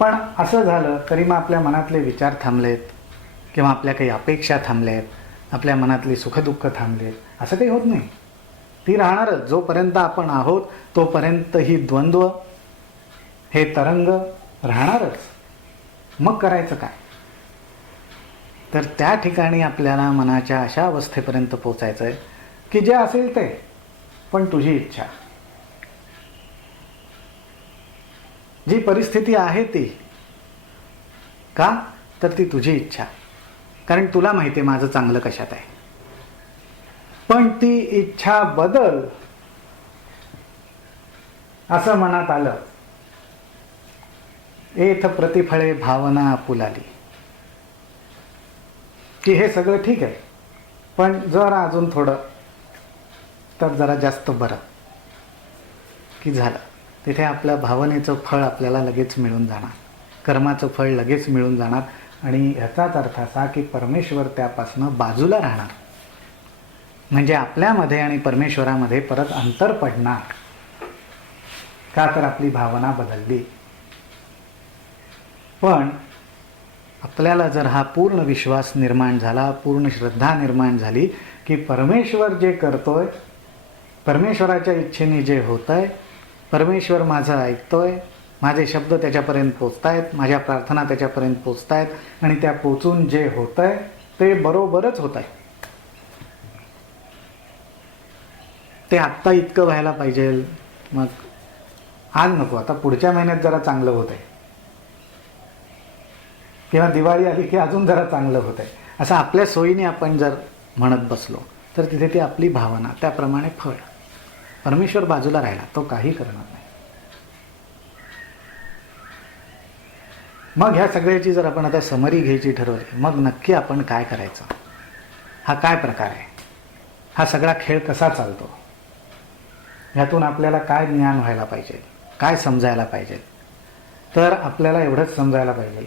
पण असं झालं तरी मग आपल्या मनातले विचार थांबलेत किंवा आपल्या काही अपेक्षा थांबल्या आहेत आपल्या मनातली सुखदुःख थांबलेत. असं काही होत नाही. ती राहणारच. जोपर्यंत आपण आहोत तोपर्यंत ही द्वंद्व हे तरंग राहणारच. मग करायचं काय? तर त्या ठिकाणी आपल्याला मनाच्या अशा अवस्थेपर्यंत पोचायचं आहे की जे असेल ते. पण तुझी इच्छा. जी परिस्थिती आहे ती. का? तर ती तुझी इच्छा. कारण तुला माहिती आहे माझं चांगलं कशात आहे. पण ती इच्छा बदल असं मनात आलं. एथ प्रतिफळे भावना आपुलाली की हे सगळं ठीक आहे. पण जरा अजून थोडं तर जरा जास्त बरं. की झालं? तिथे आपल्या भावनेचं फळ आपल्याला लगेच मिळून जाणार. कर्माचं फळ लगेच मिळून जाणार. आणि ह्याचाच अर्थ असा की परमेश्वर त्यापासनं बाजूला राहणार. म्हणजे आपल्यामध्ये आणि परमेश्वरामध्ये परत अंतर पडणार. का तर आपली भावना बदलली. पण आपल्याला जर हा पूर्ण विश्वास निर्माण झाला पूर्ण श्रद्धा निर्माण झाली की परमेश्वर जे करतोय परमेश्वराच्या इच्छेने जे होत आहे परमेश्वर माझं ऐकतोय माझे शब्द त्याच्यापर्यंत पोचतायत माझ्या प्रार्थना त्याच्यापर्यंत पोचतायत आणि त्या पोचून जे होत आहे ते बरोबरच होत आहे ते आत्ता इतकं व्हायला पाहिजे. मग आज नको आता पुढच्या महिन्यात जरा चांगलं होत आहे किंवा दिवाळी आली की अजून जरा चांगलं होत आहे असं आपल्या सोयीने आपण जर म्हणत बसलो तर तिथे ती आपली भावना त्याप्रमाणे फळ. परमेश्वर बाजूला राहिला तो काही करणार नाही. मग ह्या सगळ्याची जर आपण आता समरी घ्यायची ठरवली मग नक्की आपण काय करायचं? हा काय प्रकार आहे? हा सगळा खेळ कसा चालतो? ह्यातून आपल्याला काय ज्ञान व्हायला पाहिजे? काय समजायला पाहिजे? तर आपल्याला एवढंच समजायला पाहिजे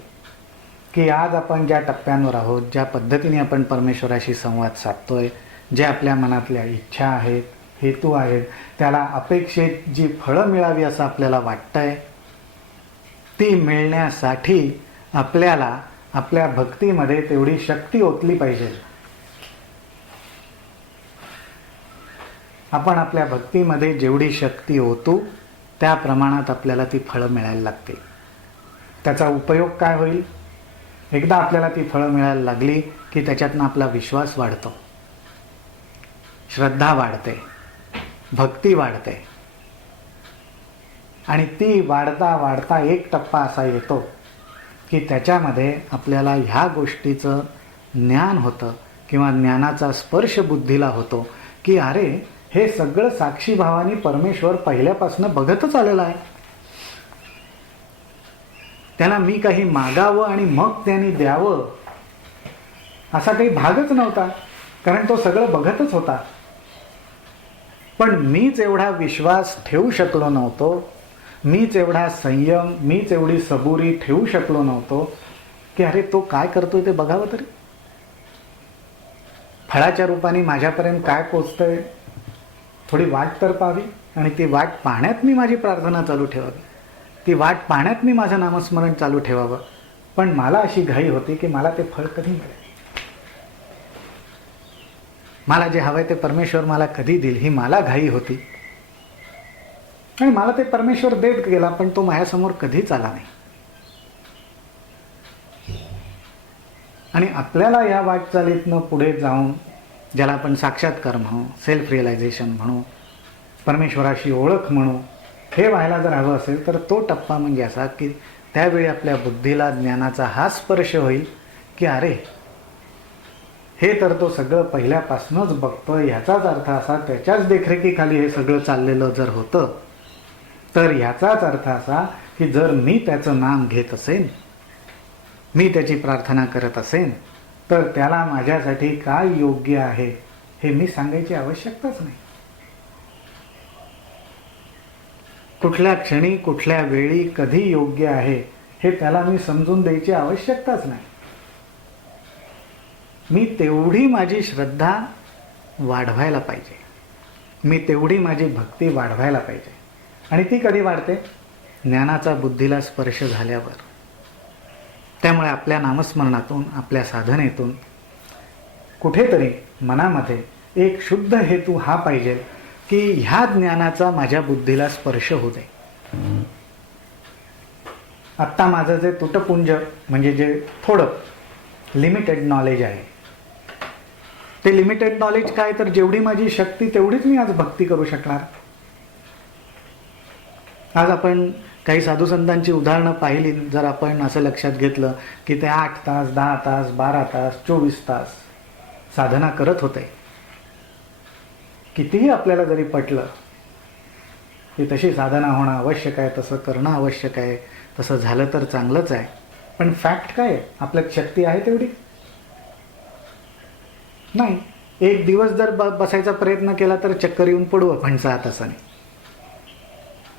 की आज आपण ज्या टप्प्यांवर आहोत ज्या पद्धतीने आपण परमेश्वराशी संवाद साधतोय जे आपल्या मनातल्या इच्छा आहेत हेतू आहेत त्याला अपेक्षित जी फळं मिळावी असं आपल्याला वाटतंय ती मिळण्यासाठी आपल्याला आपल्या भक्तीमध्ये तेवढी शक्ती ओतली पाहिजे. आपण आपल्या भक्तीमध्ये जेवढी शक्ती ओतू त्या प्रमाणात आपल्याला ती फळं मिळायला लागतील. त्याचा उपयोग काय होईल? एकदा आपल्याला ती फळं मिळायला लागली की त्याच्यातनं आपला विश्वास वाढतो. श्रद्धा वाढते. भक्ती वाढते. आणि ती वाढता वाढता एक टप्पा असा येतो की त्याच्यामध्ये आपल्याला ह्या गोष्टीचं ज्ञान होतं किंवा ज्ञानाचा स्पर्श बुद्धीला होतो की अरे हे सगळं साक्षी भावानी परमेश्वर पहिल्यापासून बघतच आलेलं आहे. त्याला मी काही मागावं आणि मग त्यांनी द्यावं असा काही भागच नव्हता कारण तो सगळं बघतच होता. पण मीच एवढा विश्वास ठेवू शकलो नव्हतो. मीच एवढा संयम मीच एवढी सबुरी ठेवू शकलो नव्हतो की अरे तो काय करतोय ते बघावं तरी. फळाच्या रूपाने माझ्यापर्यंत काय पोचतंय? थोडी वाट तर पाहावी आणि ती वाट पाहण्यात मी माझी प्रार्थना चालू ठेवावी. ती वाट पाहण्यात मी माझं नामस्मरण चालू ठेवावं. पण मला अशी घाई होती की मला ते फळ कधी मिळेल? मला जे हवंय ते परमेश्वर मला कधी देईल ही मला घाई होती. आणि मला ते परमेश्वर देत गेला पण तो माझ्यासमोर कधीच आला नाही. आणि आपल्याला या वाटचालीतनं पुढे जाऊन ज्याला आपण साक्षात्कार म्हणू सेल्फ रिअलायझेशन म्हणू परमेश्वराशी ओळख म्हणू हे व्हायला जर हवं असेल तर तो टप्पा म्हणजे असा की त्यावेळी आपल्या बुद्धीला ज्ञानाचा हा स्पर्श होईल की अरे हे तर तो सगळं पहिल्यापासूनच बघतोय ह्याचाच अर्थ असा त्याच्याच देखरेखीखाली हे सगळं चाललेलं जर होतं तर ह्याचाच अर्थ असा की जर मी त्याचं नाम घेत असेन मी त्याची प्रार्थना करत असेन तर त्याला माझ्यासाठी काय योग्य आहे हे मी सांगायची आवश्यकताच नाही. कुठल्या क्षणी कुठल्या वेळी कधी योग्य आहे हे त्याला मी समजून द्यायची आवश्यकताच नाही. मी तेवढी माझी श्रद्धा वाढवायला पाहिजे. मी तेवढी माझी भक्ती वाढवायला पाहिजे. आणि ती कधी वाढते? ज्ञानाचा बुद्धीला स्पर्श झाल्यावर. त्यामुळे आपल्या नामस्मरणातून आपल्या साधनेतून कुठेतरी मनामध्ये एक शुद्ध हेतू हा पाहिजे की ह्या ज्ञानाचा माझ्या बुद्धीला स्पर्श होऊ दे. आत्ता माझं जे तुटपुंज म्हणजे जे थोडं लिमिटेड नॉलेज आहे ते लिमिटेड नॉलेज काय तर जेवढी माझी शक्ती तेवढीच मी आज भक्ती करू शकणार. आज आपण काही साधू संतांची उदाहरणं पाहिली जर आपण असं लक्षात घेतलं की ते आठ तास दहा तास बारा तास चोवीस तास साधना करत होते. कितीही आपल्याला जरी पटलं की तशी साधना होणं आवश्यक आहे तसं करणं आवश्यक आहे तसं झालं तर चांगलंच आहे. पण फॅक्ट काय आहे? आपल्यात शक्ती आहे तेवढी? नाही. एक दिवस जर ब बसायचा प्रयत्न केला तर चक्कर येऊन पडू आपण सहा तासाने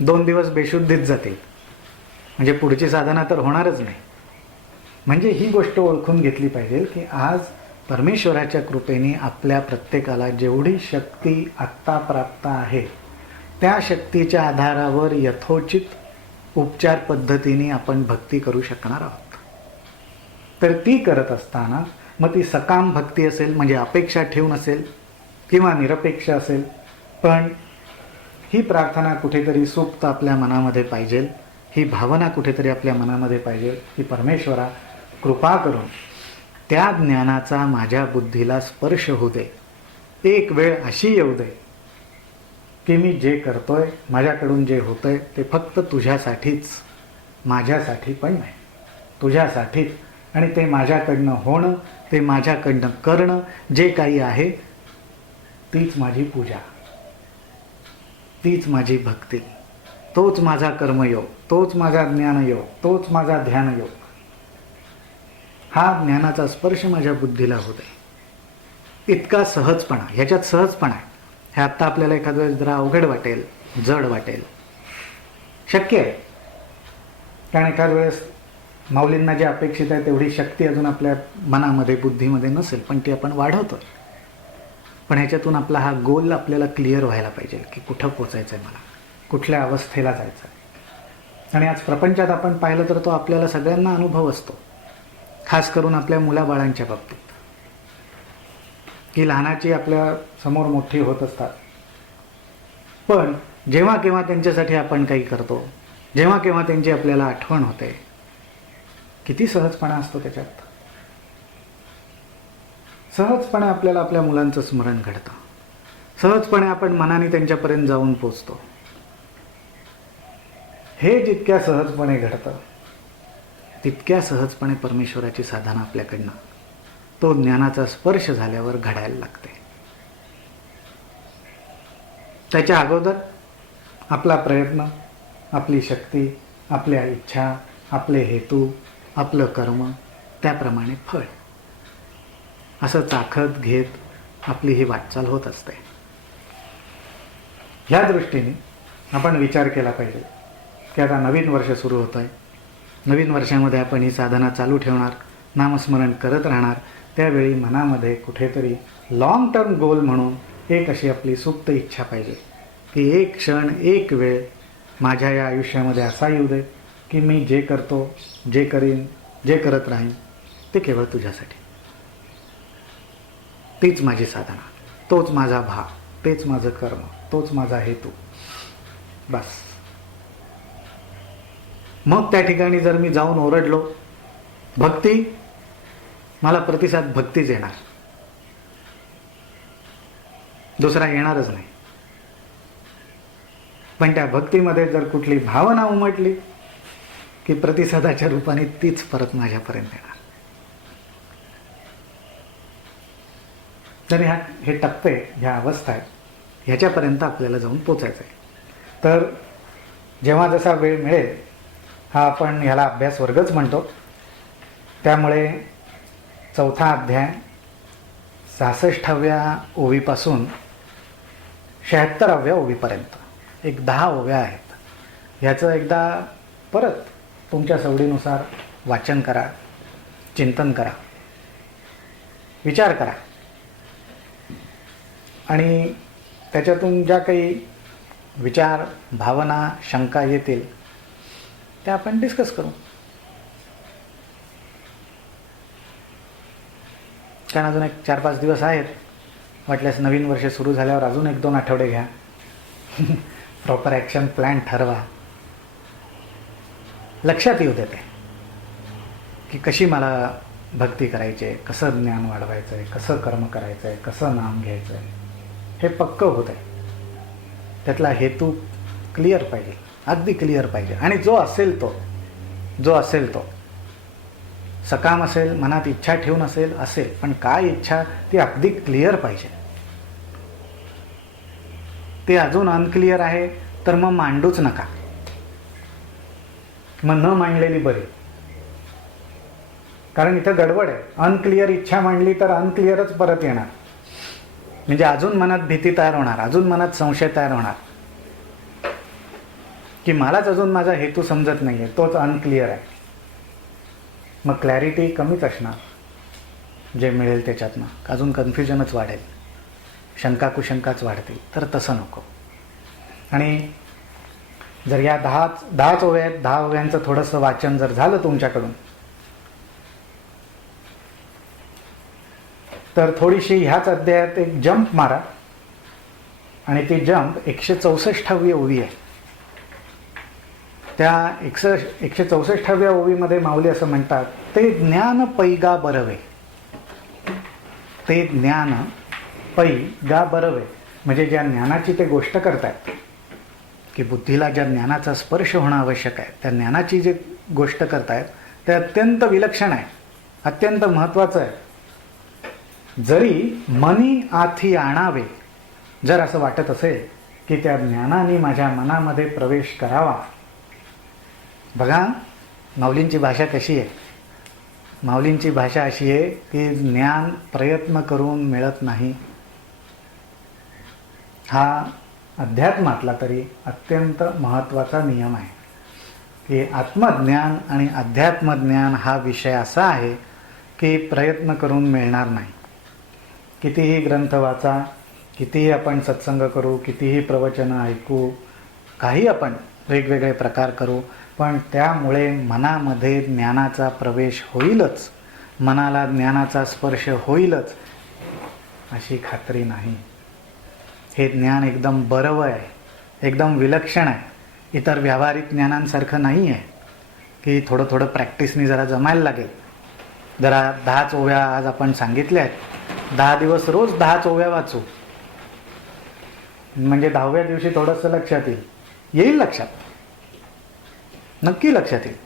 दोन दिवस बेशुद्धीत जातील. म्हणजे पुढची साधना तर होणारच नाही. म्हणजे ही गोष्ट ओळखून घेतली पाहिजे की आज परमेश्वराच्या कृपेने आपल्या प्रत्येकाला जेवढी शक्ती आत्ता प्राप्त आहे त्या शक्तीच्या आधारावर यथोचित उपचार पद्धतीने आपण भक्ती करू शकणार आहोत. तर ती करत असताना मग ती सकाम भक्ती असेल म्हणजे अपेक्षा ठेवून असेल किंवा निरपेक्ष असेल पण ही प्रार्थना कुठेतरी सुप्त आपल्या मनामध्ये पाहिजे. ही भावना कुठेतरी आपल्या मनामध्ये पाहिजे. की परमेश्वरा कृपा करून त्या ज्ञानाचा माझ्या बुद्धीला स्पर्श होऊ दे. एक वेळ अशी येऊ दे की मी जे करतोय माझ्याकडून जे होतंय ते फक्त तुझ्यासाठीच माझ्यासाठी पण नाही. तुझ्यासाठीच. आणि ते माझ्याकडनं होणं ते माझ्याकडनं करणं जे काही आहे तीच माझी पूजा. तीच माझी भक्ती. तोच माझा कर्मयोग तोच माझा ज्ञानयोग तोच माझा ध्यानयोग. हा ज्ञानाचा स्पर्श माझ्या बुद्धीला होत आहे. इतका सहजपणा ह्याच्यात सहजपणा आहे. हे आत्ता आपल्याला एखाद्या वेळेस जरा अवघड वाटेल जड वाटेल. शक्य आहे. कारण एखाद वेळेस माऊलींना जे अपेक्षित आहे तेवढी शक्ती अजून आपल्या मनामध्ये बुद्धीमध्ये नसेल पण ती आपण वाढवतो. पण ह्याच्यातून आपला हा गोल आपल्याला क्लिअर व्हायला पाहिजे की कुठं पोचायचं आहे मला? कुठल्या अवस्थेला जायचं आहे आणि आज प्रपंचात आपण पाहिलं तर तो आपल्याला सगळ्यांना अनुभव असतो. खास करून आपल्या मुलाबाळांच्या बाबतीत. की लहानाची आपल्यासमोर मोठी होत असतात. पण जेव्हा केव्हा त्यांच्यासाठी आपण काही करतो जेव्हा केव्हा त्यांची आपल्याला आठवण होते किती सहजपणा असतो त्याच्यात? सहजपणे आपल्याला आपल्या मुलांचं स्मरण घडतं. सहजपणे आपण मनाने त्यांच्यापर्यंत जाऊन पोचतो. हे जितक्या सहजपणे घडतं तितक्या सहजपणे परमेश्वराची साधना आपल्याकडनं तो ज्ञानाचा स्पर्श झाल्यावर घडायला लागते. त्याच्या अगोदर आपला प्रयत्न आपली शक्ती आपल्या इच्छा आपले हेतू आपलं कर्म त्याप्रमाणे फळ. असं चाखत घेत आपली ही वाटचाल होत असते. ह्या दृष्टीने आपण विचार केला पाहिजे की आता नवीन वर्ष सुरू होतं आहे नवीन वर्षामध्ये आपण ही साधना चालू ठेवणार नामस्मरण करत राहणार. त्यावेळी मनामध्ये कुठेतरी लॉंग टर्म गोल म्हणून एक अशी आपली सुप्त इच्छा पाहिजे की एक क्षण एक वेळ माझ्या या आयुष्यामध्ये असा येऊ दे. की मी जे करतो जे करीन जे करत राहीन ते केवळ तुझ्यासाठी. तीच माझी साधना. तोच माझा भाव तेच माझं कर्म. तोच माझा हेतू. बस. मग त्या ठिकाणी जर मी जाऊन ओरडलो भक्ती? मला प्रतिसाद भक्तीच येणार. दुसरा येणारच नाही. पण त्या भक्तीमध्ये जर कुठली भावना उमटली की प्रतिसादाच्या रूपाने तीच परत माझ्यापर्यंत येणार. तर ह्या हे टप्पे ह्या अवस्था आहेत ह्याच्यापर्यंत आपल्याला जाऊन पोचायचं आहे तर जेव्हा जसा वेळ मिळेल हा आपण ह्याला अभ्यास वर्गच म्हणतो. त्यामुळे चौथा अध्याय सहासष्टाव्या ओवीपासून शहात्तराव्या ओवीपर्यंत. एक दहा ओव्या आहेत. ह्याचं एकदा परत तुमच्या सवडीनुसार वाचन करा चिंतन करा विचार करा. आणि त्याच्यातून ज्या काही विचार भावना शंका येतील त्या आपण डिस्कस करू. कारण अजून एक चार पाच दिवस आहेत. वाटल्यास नवीन वर्ष सुरू झाल्यावर अजून एक दोन आठवडे घ्या. प्रॉपर ॲक्शन प्लॅन ठरवा. लक्षात येऊ देते. की कशी मला भक्ती करायची आहे कसं ज्ञान वाढवायचं आहे कसं कर्म करायचं आहे कसं नाम घ्यायचं आहे हे पक्कं होत आहे. त्यातला हेतू क्लिअर पाहिजे अगदी क्लिअर पाहिजे. आणि जो असेल तो जो असेल तो सकाम असेल मनात इच्छा ठेवून असेल असेल पण काय इच्छा ती अगदी क्लिअर पाहिजे. ते अजून अनक्लिअर आहे तर मग मांडूच नका. मग न मांडलेली बरी. कारण इथं गडबड आहे. अनक्लिअर इच्छा मांडली तर अनक्लिअरच परत येणार. म्हणजे अजून मनात भीती तयार होणार अजून मनात संशय तयार होणार. की मलाच अजून माझा हेतू समजत नाही आहे तोच अनक्लिअर आहे. मग क्लॅरिटी कमीच असणार. जे मिळेल त्याच्यातनं. अजून कन्फ्युजनच वाढेल. शंका कुशंकाच वाढतील. तर तसं नको. आणि जर या दहाच दहाच ओव्या आहेत दहा ओव्यांचं थोडंसं वाचन जर झालं तुमच्याकडून तर थोडीशी ह्याच अध्यायात एक जंप मारा. आणि ती जंप एकशे चौसष्टावी ओवी आहे. त्या एकस एकशे चौसष्टाव्या ओवीमध्ये माऊली असं म्हणतात ते ज्ञान पैगा बरवे. ते ज्ञान पै गा बरवे. म्हणजे ज्या ज्ञानाची ते गोष्ट करतायत. की बुद्धीला ज्या ज्ञानाचा स्पर्श होणं आवश्यक आहे त्या ज्ञानाची जे गोष्ट करतायत ते अत्यंत विलक्षण आहे अत्यंत महत्त्वाचं आहे. जरी मनी आथी आणावे जर असं वाटत असेल की त्या ज्ञानाने माझ्या मनामध्ये प्रवेश करावा. बघा माऊलींची भाषा कशी आहे? माऊलींची भाषा अशी आहे की ज्ञान प्रयत्न करून मिळत नाही. हा अध्यात्मातला तरी अत्यंत महत्त्वाचा नियम आहे. की आत्मज्ञान आणि अध्यात्मज्ञान हा विषय असा आहे की प्रयत्न करून मिळणार नाही. कितीही ग्रंथ वाचा कितीही आपण सत्संग करू कितीही प्रवचनं ऐकू काही आपण वेगवेगळे प्रकार करू पण त्यामुळे मनामध्ये ज्ञानाचा प्रवेश होईलच मनाला ज्ञानाचा स्पर्श होईलच अशी खात्री नाही. हे ज्ञान एकदम बरवं आहे. एकदम विलक्षण आहे. इतर व्यावहारिक ज्ञानांसारखं नाही आहे. की थोडं थोडं प्रॅक्टिसनी जरा जमायला लागेल. जरा दहाच ओव्या आज आपण सांगितल्या आहेत. दहा दिवस रोज दहाच ओव्या वाचू. म्हणजे दहाव्या दिवशी थोडंसं लक्षात येईल. येईल लक्षात. नक्की लक्षात येईल.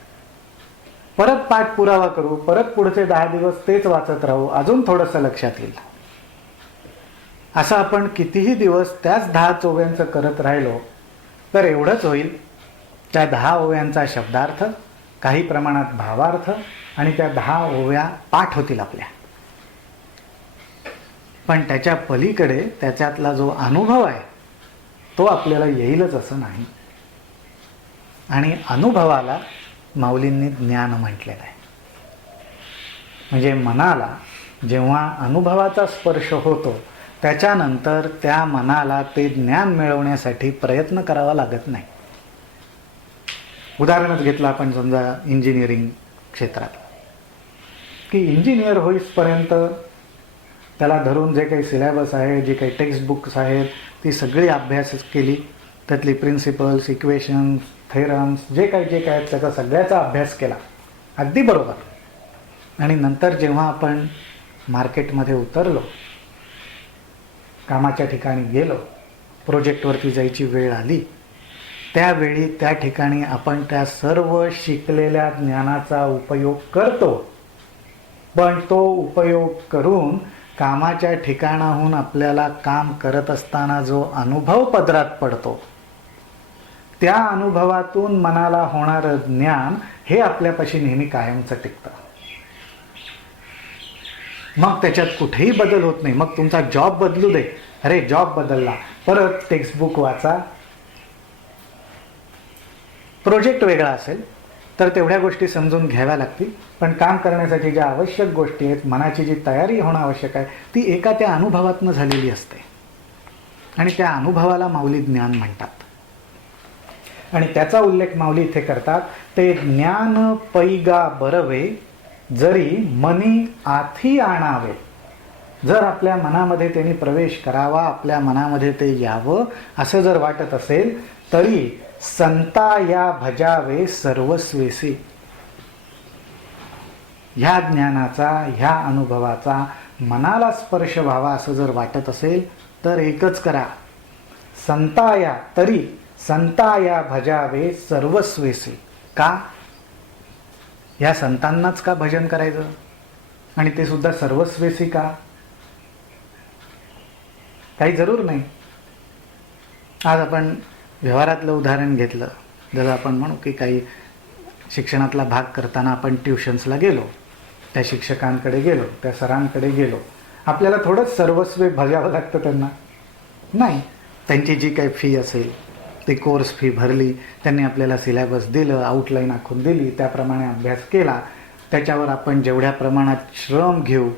परत पाठपुरावा करू. परत पुढचे दहा दिवस तेच वाचत राहू. अजून थोडंसं लक्षात येईल. असं आपण कितीही दिवस त्याच दहा चोव्यांचं करत राहिलो तर एवढंच होईल. त्या दहा ओव्यांचा शब्दार्थ काही प्रमाणात भावार्थ आणि त्या दहा ओव्या पाठ होतील आपल्या. पण त्याच्या पलीकडे त्याच्यातला जो अनुभव आहे तो आपल्याला येईलच असं नाही. आणि अनुभवाला माऊलींनी ज्ञान म्हटलेलं आहे. म्हणजे मनाला जेव्हा अनुभवाचा स्पर्श होतो त्याच्यानंतर त्या मनाला ते ज्ञान मिळवण्यासाठी प्रयत्न करावा लागत नाही. उदाहरणच घेतलं आपण समजा इंजिनिअरिंग क्षेत्रात. की इंजिनियर होईसपर्यंत त्याला धरून जे काही सिलेबस आहे जे काही टेक्स्ट बुक्स आहेत ती सगळी अभ्यास केली. त्यातली प्रिन्सिपल्स इक्वेशन्स थेरम्स जे काही जे काय त्याचा सगळ्याचा अभ्यास केला. अगदी बरोबर. आणि नंतर जेव्हा आपण मार्केटमध्ये उतरलो कामाच्या ठिकाणी गेलो प्रोजेक्टवरती जायची वेळ आली त्यावेळी त्या ठिकाणी आपण त्या सर्व शिकलेल्या ज्ञानाचा उपयोग करतो. पण तो उपयोग करून कामाच्या ठिकाणाहून आपल्याला काम करत असताना जो अनुभव पदरात पडतो त्या अनुभवातून मनाला होणारं ज्ञान हे आपल्यापाशी नेहमी कायमचं टिकतं. मग त्याच्यात कुठेही बदल होत नाही. मग तुमचा जॉब बदलू दे. अरे जॉब बदलला. परत टेक्स्टबुक वाचा. प्रोजेक्ट वेगळा असेल तर तेवढ्या गोष्टी समजून घ्याव्या लागतील. पण काम करण्यासाठी ज्या आवश्यक गोष्टी आहेत मनाची जी तयारी होणं आवश्यक आहे ती एका त्या अनुभवातनं झालेली असते. आणि त्या अनुभवाला माऊली ज्ञान म्हणतात. आणि त्याचा उल्लेख माऊली इथे करतात ते ज्ञान पैगा बरवे जरी मनी आथी आणावे जर आपल्या मनामध्ये त्यांनी प्रवेश करावा आपल्या मनामध्ये ते यावं असं जर वाटत असेल तरी संता या भजावे सर्वस्वेसी. ह्या ज्ञानाचा ह्या अनुभवाचा मनाला स्पर्श व्हावा असं जर वाटत असेल तर एकच करा. संताया तरी संताया भजावे सर्वस्वेसी. का? ह्या संतांनाच का भजन करायचं? आणि ते सुद्धा सर्वस्वेसी का? काही जरूर नाही. आज आपण व्यवहारातलं उदाहरण घेतलं. जसं आपण म्हणू की काही शिक्षणातला भाग करताना आपण ट्युशन्सला गेलो त्या शिक्षकांकडे गेलो त्या सरांकडे गेलो. आपल्याला थोडंच सर्वस्वे भजावं लागतं त्यांना. नाही त्यांची जी काही फी असेल ती कोर्स फी भरली त्यांनी आपल्याला सिलॅबस दिलं आउटलाईन आखून दिली त्याप्रमाणे अभ्यास केला. त्याच्यावर आपण जेवढ्या प्रमाणात श्रम घेऊ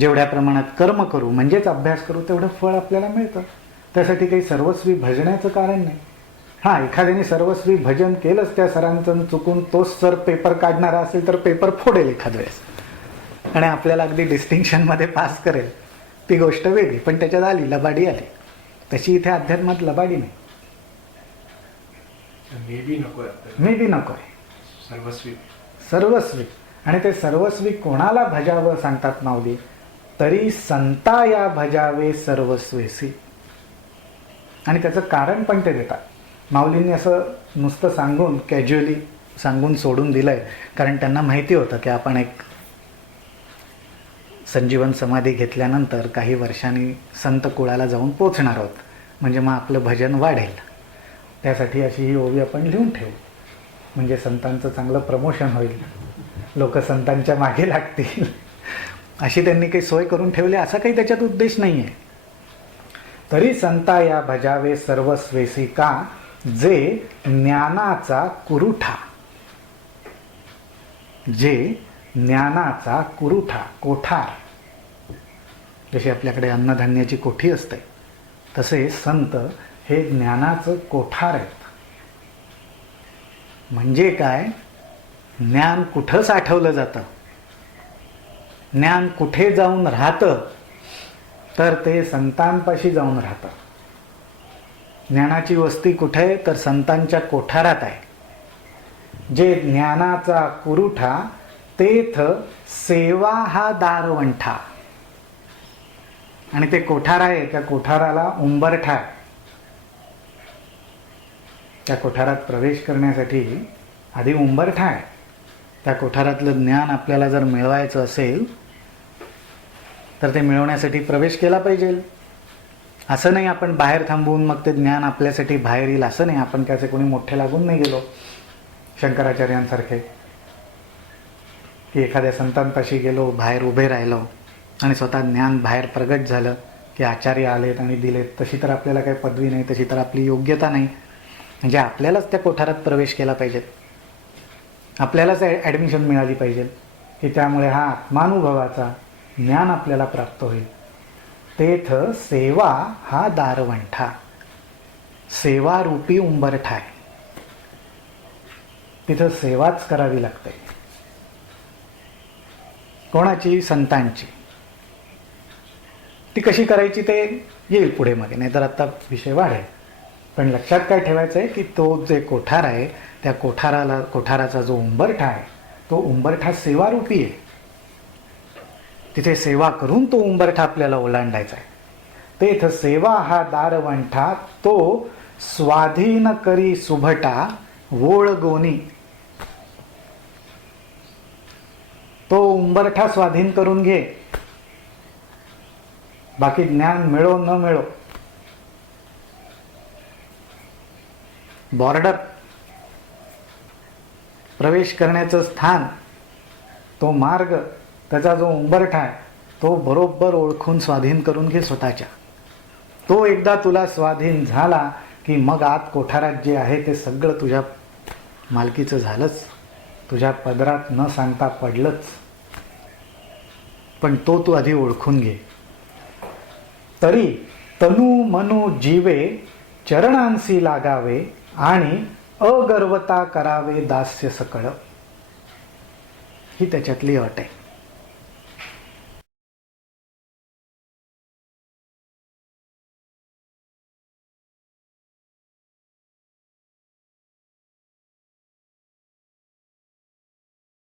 जेवढ्या प्रमाणात कर्म करू म्हणजेच अभ्यास करू तेवढं फळ आपल्याला मिळतं. त्यासाठी काही सर्वस्वी भजण्याचं कारण नाही. हां एखाद्याने सर्वस्वी भजन केलंच त्या सरांचं चुकून तोच सर पेपर काढणारा असेल तर पेपर फोडेल एखाद वेळेस. आणि आपल्याला अगदी डिस्टिंक्शनमध्ये पास करेल. ती गोष्ट वेगळी पण त्याच्यात आली लबाडी आली. तशी इथे अध्यात्मात लबाडी नाही. बी नको आहे सर्वस्वी. सर्वस्वी. आणि ते सर्वस्वी कोणाला भजावं सांगतात माऊली? तरी संता या भजावे सर्वस्वेसी. आणि त्याचं कारण पण ते देतात. माऊलींनी असं नुसतं सांगून कॅज्युअली सांगून सोडून दिलंय. कारण त्यांना माहिती होतं की आपण एक संजीवन समाधी घेतल्यानंतर काही वर्षांनी संत कुळाला जाऊन पोचणार आहोत. म्हणजे मग आपलं भजन वाढेल. त्यासाठी अशी ही ओवी आपण लिहून ठेवू. म्हणजे संतांचं चांगलं प्रमोशन होईल. लोक संतांच्या मागे लागतील. अशी त्यांनी काही सोय करून ठेवली असा काही त्याच्यात उद्देश नाही आहे तरी संता या भजावे सर्वस्वेसी का? जे ज्ञानाचा कुरुठा. जे ज्ञानाचा कुरुठा कोठार. जशी आपल्याकडे अन्नधान्याची कोठी असते तसे संत हे ज्ञानाचं कोठार आहेत. म्हणजे काय? ज्ञान कुठं साठवलं जातं? ज्ञान कुठे जाऊन राहतं? तर ते संतांपाशी जाऊन राहतं. ज्ञानाची वस्ती कुठे आहे? तर संतांच्या कोठारात आहे. जे ज्ञानाचा कुरुठा तेथ सेवा हा दारवंठा. आणि ते कोठार आहे त्या कोठाराला उंबरठा आहे. त्या कोठारात प्रवेश करण्यासाठी आधी उंबरठा आहे. त्या कोठारातलं ज्ञान आपल्याला जर मिळवायचं असेल तर ते मिळवण्यासाठी प्रवेश केला पाहिजे. असं नाही आपण बाहेर थांबवून मग ते ज्ञान आपल्यासाठी बाहेर येईल असं नाही. आपण त्याचे कोणी मोठे लागून नाही गेलो. शंकराचार्यांसारखे. की एखाद्या संतांपाशी गेलो बाहेर उभे राहिलो आणि स्वतः ज्ञान बाहेर प्रगट झालं की आचार्य आलेत आणि दिलेत तशी तर आपल्याला काही पदवी नाही तशी तर आपली योग्यता नाही. म्हणजे आपल्यालाच त्या कोठारात प्रवेश केला पाहिजे. आपल्यालाच ॲडमिशन मिळाली पाहिजे. की त्यामुळे हा आत्मानुभवाचा ज्ञान आपल्याला प्राप्त होईल. तेथ सेवा हा दारवंठा. सेवारूपी उंबरठा आहे. तिथं सेवाच करावी लागते. कोणाची? संतांची. ती कशी करायची ते येईल पुढे मागे. नाहीतर आत्ता विषय वाढेल. पण लक्षात काय ठेवायचं आहे की तो जे कोठार आहे त्या कोठाराला कोठाराचा जो उंबरठा आहे तो उंबरठा सेवारूपी आहे. तिथे सेवा करून तो उंबरठा आपल्याला ओलांडायचा आहे. ते इथं सेवा हा दारवंठा तो स्वाधीन करी सुभटा वोळगोनी तो उंबरठा स्वाधीन करून घे. बाकी ज्ञान मिळो न मिळो. बॉर्डर प्रवेश करण्याचं स्थान तो मार्ग त्याचा जो उंबरठा आहे तो बरोबर ओळखून स्वाधीन करून घे स्वतःच्या. तो एकदा तुला स्वाधीन झाला की मग आत कोठारात जे आहे ते सगळं तुझ्या मालकीचं झालंच. तुझ्या पदरात न सांगता पडलंच. पण तो तू आधी ओळखून घे. तरी तनु मनो जीवे चरणांसी लागावे आणि अगर्वता करावे दास्य सकळ. ही त्याच्यातली अट आहे.